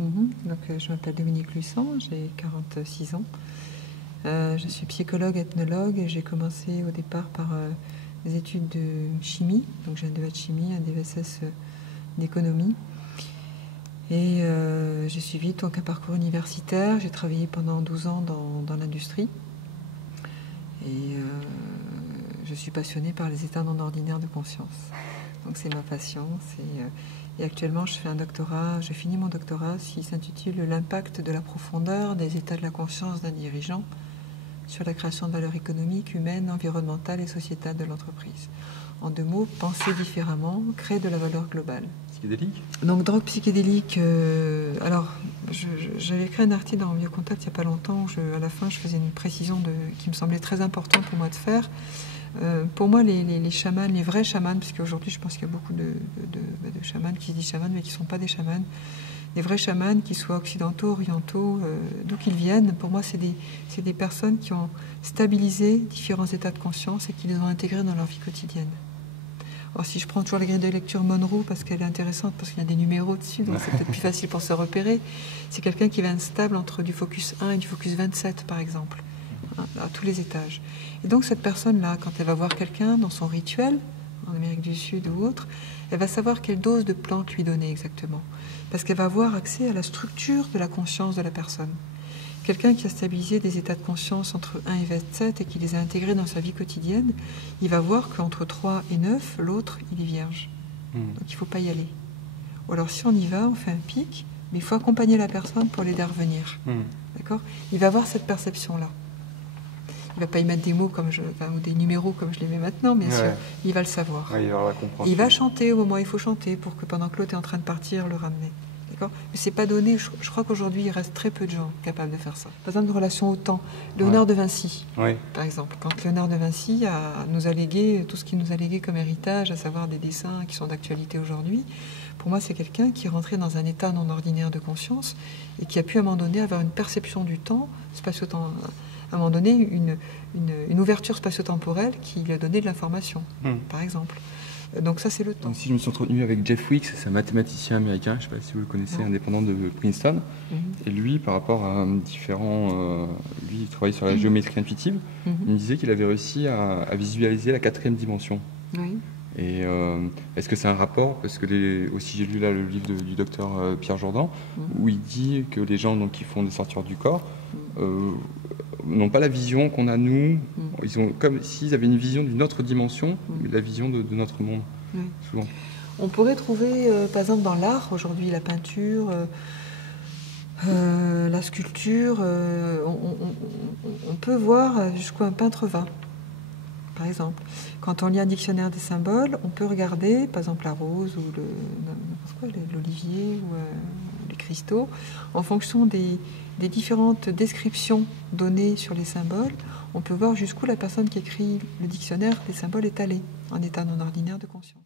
Donc, je m'appelle Dominique Lussant, j'ai 46 ans. Je suis psychologue, ethnologue et j'ai commencé au départ par des études de chimie. Donc j'ai un DEA de chimie, un DESS d'économie. Et j'ai suivi donc un parcours universitaire. J'ai travaillé pendant 12 ans dans l'industrie. Et je suis passionnée par les états non ordinaires de conscience. Donc c'est ma passion. Et actuellement, je fais un doctorat, j'ai fini mon doctorat qui s'intitule « L'impact de la profondeur des états de la conscience d'un dirigeant sur la création de valeur économique, humaine, environnementale et sociétale de l'entreprise ». En 2 mots, penser différemment, créer de la valeur globale. Psychédélique ? Donc, drogue psychédélique, alors, j'avais écrit un article dans Biocontact il n'y a pas longtemps, où à la fin, je faisais une précision qui me semblait très importante pour moi de faire. Pour moi, les chamans, les vrais chamans, parce qu'aujourd'hui, je pense qu'il y a beaucoup de chamans qui se disent chamans, mais qui ne sont pas des chamans. Les vrais chamans, qu'ils soient occidentaux, orientaux, d'où qu'ils viennent, pour moi, c'est des personnes qui ont stabilisé différents états de conscience et qui les ont intégrés dans leur vie quotidienne. Alors, si je prends toujours la grille de lecture Monroe, parce qu'elle est intéressante, parce qu'il y a des numéros dessus, donc c'est peut-être plus facile pour se repérer, c'est quelqu'un qui va être stable entre du focus 1 et du focus 27, par exemple, à tous les étages. Et donc, cette personne-là, quand elle va voir quelqu'un dans son rituel, en Amérique du Sud ou autre, elle va savoir quelle dose de plante lui donner exactement. Parce qu'elle va avoir accès à la structure de la conscience de la personne. Quelqu'un qui a stabilisé des états de conscience entre 1 et 27 et qui les a intégrés dans sa vie quotidienne, il va voir qu'entre 3 et 9, l'autre, il est vierge. Donc il ne faut pas y aller. Ou alors si on y va, on fait un pic, mais il faut accompagner la personne pour l'aider à revenir. D'accord ? Il va avoir cette perception-là. Il ne va pas y mettre des mots ou des numéros comme je les mets maintenant, bien sûr. Il va le savoir. Ouais, il va avoir la compréhension. Il va chanter au moment où il faut chanter pour que pendant que l'autre est en train de partir, le ramener. D'accord ? Mais c'est pas donné. Je crois qu'aujourd'hui, il reste très peu de gens capables de faire ça. Par exemple, une relation au temps. Léonard de Vinci, par exemple. Quand Léonard de Vinci nous a légué tout ce qu'il nous a légué comme héritage, à savoir des dessins qui sont d'actualité aujourd'hui, pour moi, c'est quelqu'un qui est rentré dans un état non ordinaire de conscience et qui a pu, à un moment donné, avoir une perception du temps, spatio-temps, à un moment donné, une ouverture spatio-temporelle qui lui a donné de l'information, par exemple. Donc ça, c'est le temps. Donc, si je me suis entretenu avec Jeff Weeks, c'est un mathématicien américain, je ne sais pas si vous le connaissez, indépendant de Princeton. Et lui, par rapport à différents... lui, il travaille sur la géométrie intuitive. Il me disait qu'il avait réussi à visualiser la 4e dimension. Oui. Et est-ce que c'est un rapport? Parce que aussi j'ai lu là le livre du docteur Pierre Jourdan, où il dit que les gens qui font des sorties du corps n'ont pas la vision qu'on a nous. Ils ont comme s'ils avaient une vision d'une autre dimension, la vision de notre monde. Souvent. On pourrait trouver, par exemple, dans l'art aujourd'hui, la peinture, la sculpture. On peut voir jusqu'où un peintre va. Par exemple, quand on lit un dictionnaire des symboles, on peut regarder, par exemple, la rose ou l'olivier ou les cristaux, en fonction des différentes descriptions données sur les symboles, on peut voir jusqu'où la personne qui écrit le dictionnaire des symboles est allée en état non ordinaire de conscience.